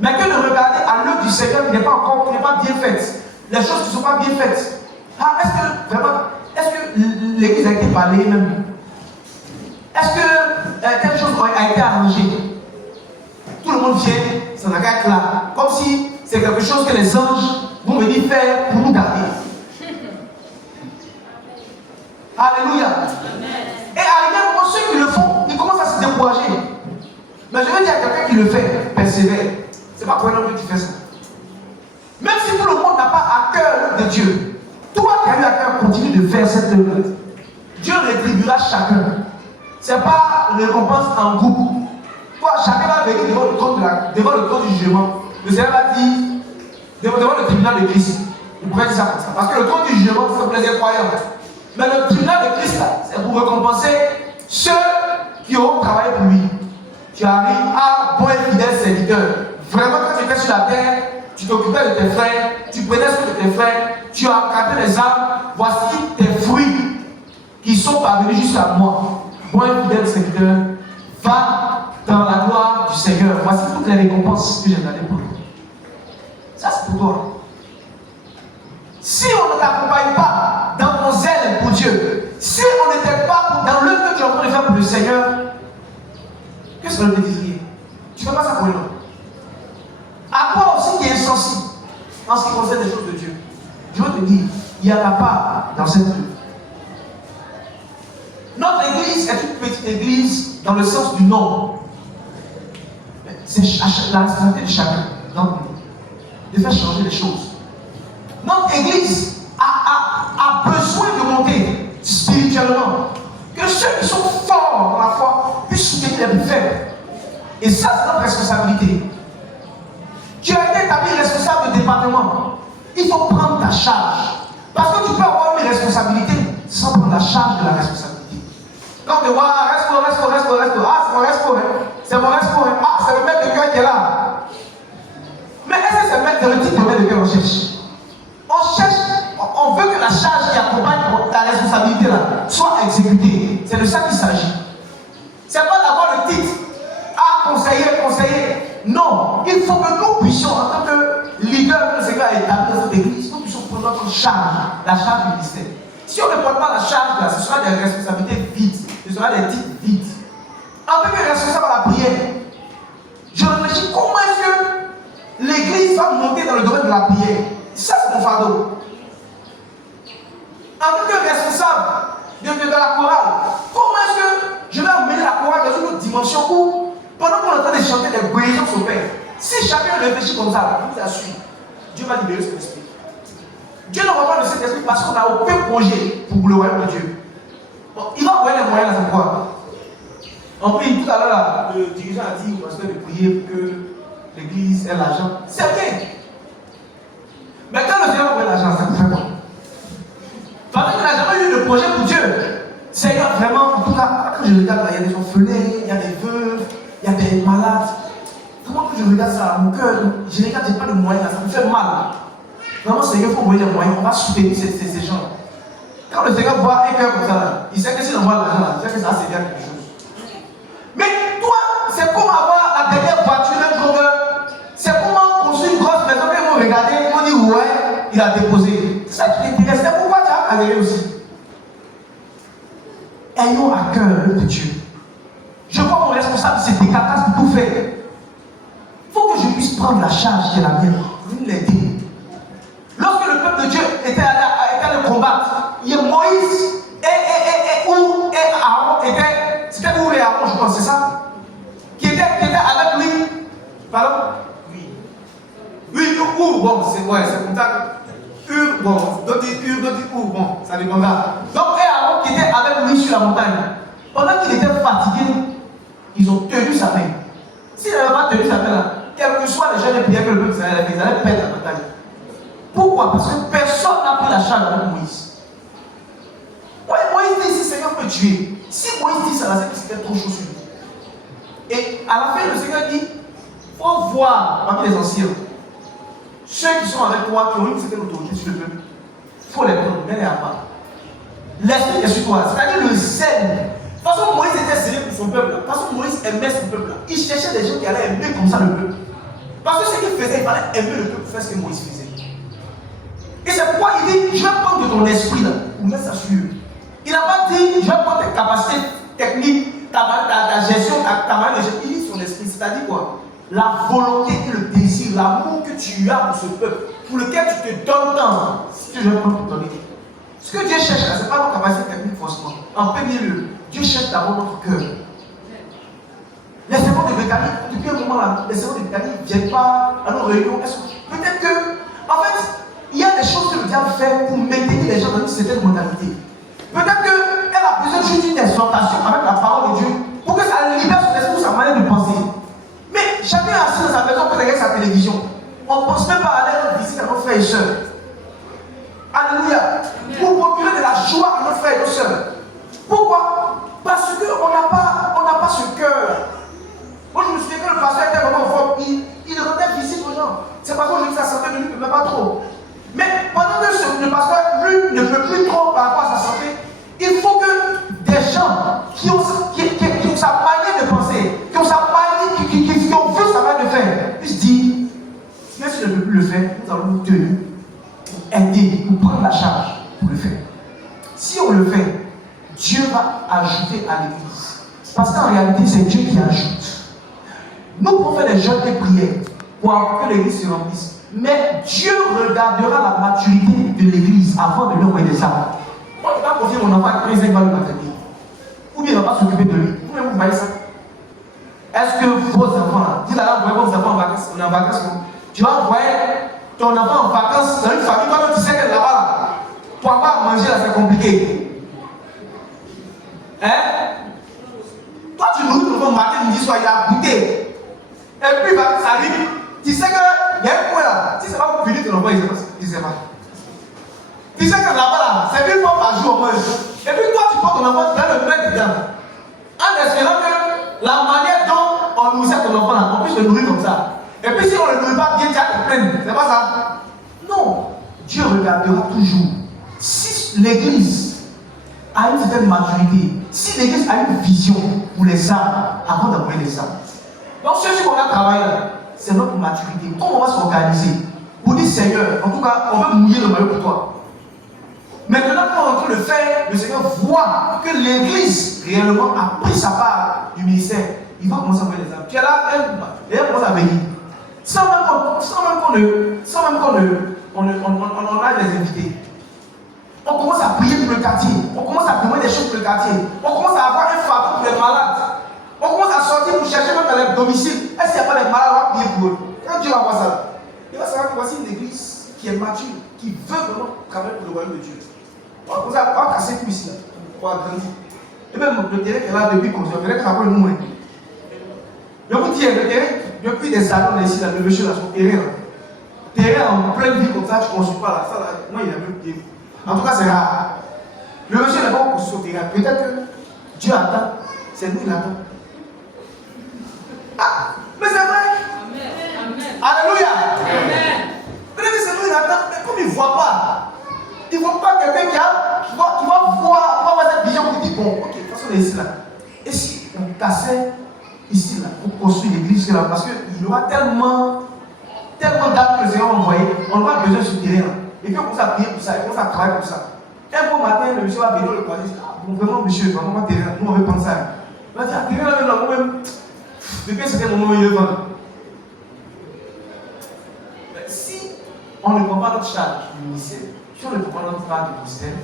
Mais que de regarder à l'œuvre du Seigneur qui n'est pas bien faite. Les choses qui ne sont pas bien faites. Ah, est-ce que l'église a été balayée même? Est-ce que quelque chose a été arrangé? Tout le monde vient, ça n'a qu'à être là. Comme si c'est quelque chose que les anges vont venir faire pour nous garder. Alléluia. Et arrivé à un moment, ceux qui le font, ils commencent à se décourager. Mais je veux dire à quelqu'un qui le fait, persévère. C'est pas pour un homme que tu fais ça. Même si tout le monde n'a pas à cœur l'œuvre de Dieu, toi qui as eu à cœur, continue de faire cette œuvre. Dieu rétribuera chacun. Ce n'est pas une récompense en groupe. Toi, chacun va venir devant le trône du jugement. Le Seigneur va dire, devant le tribunal de Christ. Il pourrait dire ça comme ça. Parce que le trône du jugement, c'est pour les incroyants. Mais le tribunal de Christ, c'est pour récompenser ceux qui auront travaillé pour lui. Tu arrives à bon et fidèle serviteur. Vraiment, quand tu étais sur la terre, tu t'occupais de tes frères, tu prenais soin de tes frères, tu as encadré les âmes. Voici tes fruits qui sont parvenus jusqu'à moi. Bon et fidèle serviteur, va dans la gloire du Seigneur. Voici toutes les récompenses que j'ai données pour toi. Ça, c'est pour toi. Si on ne t'accompagne pas dans ton zèle pour Dieu, si on n'était pas dans l'œuvre que tu es en train de faire pour le Seigneur, qu'est-ce que le désirier? Tu ne fais pas ça pour lui. À quoi aussi tu es insensible en ce qui concerne les choses de Dieu? Je veux te dire, il y a ta part dans cette œuvre. Notre église est une petite église dans le sens du nombre. C'est la responsabilité de chacun de faire changer les choses. Notre église a besoin de monter spirituellement. Que ceux qui sont forts dans la foi puissent soutenir les plus faibles. Et ça, c'est notre responsabilité. Tu as été établi responsable de département. Il faut prendre ta charge. Parce que tu peux avoir une responsabilité sans prendre la charge de la responsabilité. Quand tu vois, resto. Ah, c'est mon resto. C'est mon resto. Ah, c'est le maître de cœur qui est là. Mais est-ce que c'est le maître de le type de maître de cœur qu'on cherche? On veut que la charge qui accompagne ta responsabilité là soit exécutée. C'est de ça qu'il s'agit. C'est pas d'avoir le titre. Ah, conseiller. Non, il faut que nous puissions, en tant que leader que le Seigneur a établi dans cette église, nous puissions prendre notre charge, la charge du ministère. Si on ne prend pas la charge là, ce sera des responsabilités vides. sera des titres vides. En tant que responsable à la prière, je réfléchis comment est-ce que l'église va monter dans le domaine de la prière. Ça, c'est mon fardeau. En tant que responsable de la chorale, comment est-ce que je vais amener la chorale dans une autre dimension où, pendant qu'on est en train de chanter des guérisons s'opèrent, si chacun réfléchit comme ça, je vous assure, Dieu va libérer son esprit. Dieu n'aura pas de cet esprit parce qu'on n'a aucun projet pour le royaume de Dieu. Bon, il va envoyer les moyens à sa foi. En plus, tout à l'heure, le dirigeant a dit au pasteur de prier pour que l'église ait l'argent. C'est bien. Mais quand le Seigneur envoie l'argent, ça ne fait pas. Parce qu'il n'a jamais eu de projet pour Dieu. Seigneur, vraiment, en tout cas, quand je regarde là, il y a des orphelins, il y a des veuves, il y a des malades. Comment que je regarde ça, mon cœur, je regarde, je n'ai pas de moyens, ça me fait mal. Vraiment, Seigneur, il faut envoyer des moyens, on va soutenir ces gens. Quand le Seigneur voit un cœur comme ça, il sait que s'il envoie l'argent, il sait que ça va servir à quelque chose. Mais toi, c'est comme avoir la dernière voiture, un Rover. C'est comment construire une grosse maison, ils vont regarder, ils vont dire ouais, il a déposé. C'est ça qui t'intéresse, c'est pourquoi tu as galéré aussi. Ayons à cœur l'œuvre de Dieu. Je vois mon responsable se décarcasse pour tout faire. Il faut que je puisse prendre la charge qui est la mienne, pour l'aider. Lorsque le peuple de Dieu était à le combattre, il y a Moïse et Aaron étaient, c'était où et Aaron, je pense, c'est ça? Qui était avec lui. Pardon? Oui. Oui, ou, bon, c'est comme ça. Bon, d'autres disent bon, ça dépendra. Donc, Aaron qui était avec lui sur la montagne, pendant qu'il était fatigué, ils ont tenu sa main. S'ils n'avaient pas tenu sa main là, quel que soit les gens de prière que le peuple faisait, ils allaient perdre la bataille. Pourquoi? Parce que personne n'a pris la charge avec Moïse. Ouais, Moïse dit, si le Seigneur peut tuer, si Moïse dit ça, c'est que c'était trop chaud sur lui. Et à la fin, le Seigneur dit, il faut voir parmi les anciens, ceux qui sont avec toi, qui ont une certaine autorité sur le peuple, il faut les prendre, mais les pas. L'esprit est sur toi, c'est-à-dire le zèle. De toute façon, Moïse était zélé pour son peuple. De toute façon, Moïse aimait son peuple. Il cherchait des gens qui allaient aimer comme ça le peuple. Parce que ce qu'il faisait, il fallait aimer le peuple pour faire ce que Moïse faisait. Et c'est pourquoi il dit, je vais prendre de ton esprit là, pour mettre ça sur eux. Il n'a pas dit, je vais prendre tes capacités techniques, ta gestion, ta manière de gestion. Il dit son esprit, c'est-à-dire quoi? La volonté et le désir, l'amour que tu as pour ce peuple, pour lequel tu te donnes tant, c'est ce que je vais prendre pour donner. Ce que Dieu cherche là, ce n'est pas nos capacités techniques forcément. En premier lieu, Dieu cherche d'abord notre cœur. Les sermons de Bethanie, depuis un moment là, les sermons de Bethanie ne viennent pas à nos réunions. Peut-être que, en fait, il y a des choses que le diable fait pour maintenir les gens dans une certaine mentalité. Peut-être qu'elle a besoin juste d'une exhortation avec la parole de Dieu pour que ça libère son esprit, sa manière de penser. Mais chacun est assis dans sa maison, peut regarder sa télévision. On ne pense même pas à aller rendre visite à nos frères et sœurs. Alléluia. Pour procurer de la joie à nos frères et nos sœurs. Pourquoi? Parce qu'on n'a pas ce cœur. Moi je me souviens que le pasteur était vraiment fort. Il rendait visite aux gens. C'est parce que je dis que sa santé ne lui permet pas trop. Mais pendant que le pasteur, lui, ne peut plus trop par rapport à sa santé, il faut que des gens qui ont sa manière de penser, qui ont sa manière, qui ont vu sa manière de faire, puissent dire, même si je ne peux plus le faire, nous allons nous tenir pour aider, pour prendre la charge pour le faire. Si on le fait, Dieu va ajouter à l'église. Parce qu'en réalité, c'est Dieu qui ajoute. Nous pouvons faire des jeûnes et prières pour que l'église se remplisse. Mais Dieu regardera la maturité de l'église avant de lui envoyer des armes. Moi, je ne vais pas confier mon enfant à 15 ans dans le baptême. Ou bien il ne va pas s'occuper de lui. Vous voyez ça? Est-ce que vos enfants, là, dis là, envoyez vos enfants en vacances, on est en vacances, non? Tu vas envoyer ton enfant en vacances dans une famille, toi-même tu sais qu'elle est là-bas, là. Pour avoir à manger, là, c'est compliqué. Hein? Toi, tu nourris ton enfant matin, midi, soir, il a goûté. Et puis, ça arrive. Tu sais qu'il y a un point là. Si c'est pas pour punir ton enfant, il ne sait pas. Tu sais que là-bas, là, c'est une fois par jour au moins. Et puis toi, tu prends ton enfant, tu vas le mettre dedans. En espérant que la manière dont on nourrissait ton enfant, là, on puisse le nourrir comme ça. Et puis si on ne le nourrit pas bien, tu vas te plaindre. C'est pas ça? Non. Dieu regardera toujours. Si l'église a une certaine maturité, si l'église a une vision pour les âmes, avant d'envoyer les âmes. Donc, ce qu'on a travaillé là, c'est notre maturité. Comment on va s'organiser pour dire Seigneur, en tout cas, on veut mouiller le maillot pour toi. Maintenant, quand on est en train de le faire, le Seigneur voit que l'Église réellement a pris sa part du ministère. Il va commencer à faire des âmes. Puis là, elle commence à venir. Sans même qu'on a des invités. On commence à prier pour le quartier. On commence à demander des choses pour le quartier. On commence à avoir un fardeau pour les malades. On commence à sortir pour chercher même dans les domiciles. Est-ce qu'il n'y a pas des malades? On va prier pour eux. Quand Dieu va voir ça, il va savoir que voici une église qui est mature, qui veut vraiment travailler pour le royaume de Dieu. On va commencer à casser tout ici, là, pour agrandir. Et même le terrain qui est là depuis qu'on se fait, ça peut nous. Je vous dis, le terrain, depuis des années ici, là, le monsieur là, son terrain, là. Terrain en pleine vie comme ça, tu ne construis pas là. Ça, là, moi, il a même pied. En tout cas, c'est rare. Le monsieur n'est pas construit au terrain. Peut-être que Dieu attend. C'est nous qui l'attend. Ah, mais c'est vrai. Amen. Alléluia. Amen. Peut-être que c'est nous qui l'attend. Mais comme il ne voit pas, il ne voit pas quelqu'un qui va voir cette vision qui dit bon, ok, de toute façon, on est ici là. Et si on cassait ici là, pour construire l'église là, parce qu'il y aura tellement d'âmes que le Seigneur va envoyer, on aura besoin de ce terrain là. Et puis on commence à prier pour ça, on commence à travailler pour ça. Un bon matin, le monsieur va venir le croiser, ah bon, vraiment monsieur, vraiment terrain, nous on veut prendre ça. Il va dire, ah, terrain là, moi-même, depuis un certain moment, il veut vendre. Si on ne prend pas notre charge du ministère, si on ne prend pas notre part du ministère,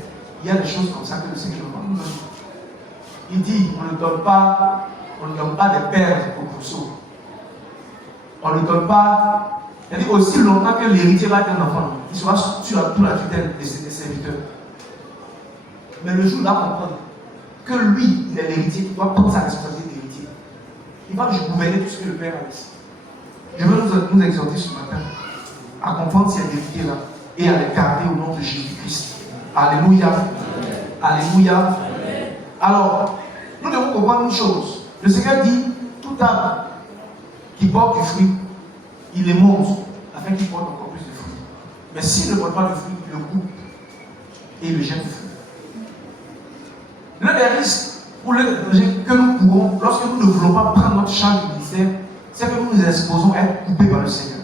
il y a des choses comme ça que le Seigneur nous donne. Il dit, on ne donne pas des perles au pourceau. On ne donne pas. Il dit aussi longtemps que l'héritier va être un enfant, il sera sous la tutelle de ses serviteurs. Mais le jour là, on comprend que lui, il est l'héritier, il doit prendre sa responsabilité d'héritier. Il va gouverner tout ce que le Père a laissé. Je veux nous exhorter ce matin à comprendre ces vérités-là et à les garder au nom de Jésus-Christ. Alléluia. Alléluia. Alors, nous devons comprendre une chose. Le Seigneur dit, tout arbre qui porte du fruit, il les monte afin qu'il porte encore plus de fruits. Mais s'il ne porte pas de fruits, il le coupe et il le jette au feu. L'un des risques ou l'un des dangers que nous courons lorsque nous ne voulons pas prendre notre charge du ministère, c'est que nous nous exposons à être coupés par le Seigneur.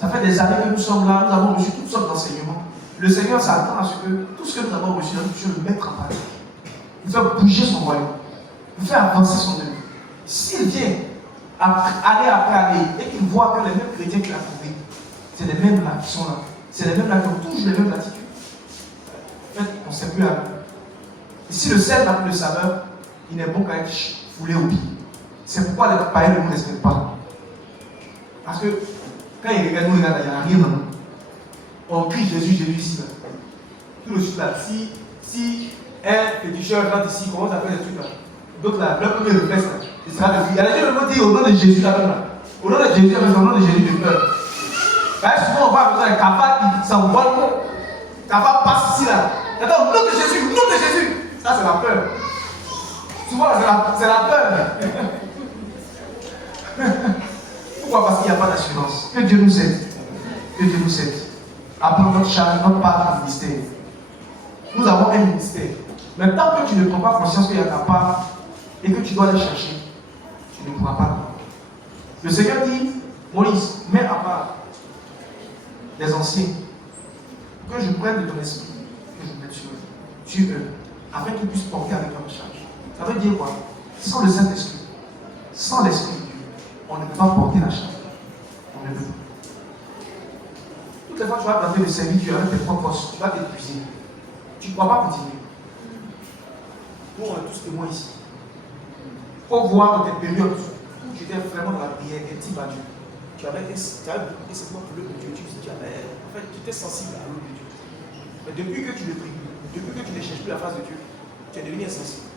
Ça fait des années que nous sommes là, nous avons reçu toutes sortes d'enseignements. Le Seigneur s'attend à ce que tout ce que nous avons reçu, nous puissions le mettre en pratique. Nous faire bouger son royaume, nous faire avancer son œuvre. S'il vient année après année et qu'il voit que les mêmes chrétiens qu'il a trouvés, c'est les mêmes là qui sont là, c'est les mêmes là qui ont toujours les mêmes attitudes, en fait, on ne sait plus à eux. Et si le sel n'a plus de saveur, il n'est bon qu'à être foulé au pied. C'est pourquoi les païens ne nous respectent pas. Parce que quand ils regardent, il n'y a rien dans nous. On crie Jésus, Jésus ici. Là. Tout le suite là. Si un féticheur rentre ici, il commence à faire des trucs là. Donc là, le premier réflexe là, il sera de vie. Il y a des gens qui vont dire au nom de Jésus là même là. Au nom de Jésus, avec au nom de Jésus, de peur. Parce que souvent on va avec un cafard qui s'envole. Cafard passe ici là. Attends, au nom de Jésus, au nom de Jésus. Ça c'est la peur. Souvent c'est la peur. Pourquoi? Parce qu'il n'y a pas d'assurance. Que Dieu nous aide. Que Dieu nous aide. À prendre notre charge, notre part du ministère. Nous avons un ministère. Mais tant que tu ne prends pas conscience qu'il y a ta part et que tu dois aller chercher, tu ne pourras pas. Le Seigneur dit, Moïse, mets à part les anciens, que je prenne de ton esprit, que je mette sur eux, afin qu'ils puissent porter avec leur charge. Ça veut dire quoi? Sans le Saint-Esprit, sans l'Esprit de Dieu, on ne peut pas porter la charge. On ne peut pas. Toutes les fois que tu vas tenter de servir Dieu avec tes propres forces, tu vas t'épuiser. Tu ne pourras pas continuer. Nous, on est tous témoins ici. Il faut voir dans tes périodes où tu étais vraiment dans la prière, intime à Dieu. Tu avais beaucoup simplement pour l'œuvre de Dieu. En fait, tu étais sensible à l'œuvre de Dieu. Mais depuis que tu le pries, depuis que tu ne cherches plus la face de Dieu, tu es devenu insensible.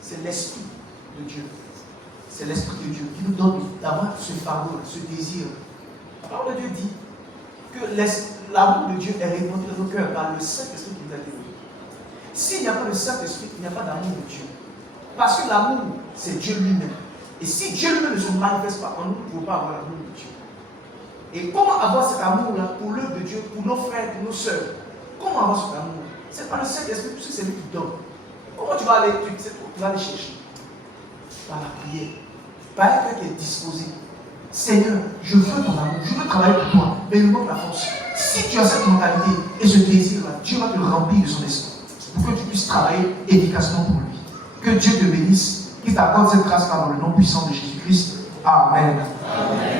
C'est l'Esprit de Dieu. C'est l'Esprit de Dieu qui nous donne d'avoir ce fardeau, ce désir. La parole de Dieu dit que l'amour de Dieu est répandu dans nos cœurs par le Saint-Esprit qui nous a donné. S'il n'y a pas le Saint-Esprit, il n'y a pas d'amour de Dieu. Parce que l'amour, c'est Dieu lui-même. Et si Dieu lui-même ne se manifeste pas en nous, nous ne pouvons pas avoir l'amour de Dieu. Et comment avoir cet amour-là pour l'œuvre de Dieu, pour nos frères, pour nos sœurs? Comment avoir cet amour? C'est pas le Saint-Esprit, puisque c'est lui qui donne. Comment tu vas aller, tu vas aller chercher? Par la prière. Par quelqu'un qui est disposé. Seigneur, je veux ton amour, je veux travailler pour toi, mais il me manque la force. Si tu as cette mentalité et ce désir-là, Dieu va te remplir de son esprit pour que tu puisses travailler efficacement pour lui. Que Dieu te bénisse, qu'il t'accorde cette grâce-là dans le nom puissant de Jésus-Christ. Amen. Amen.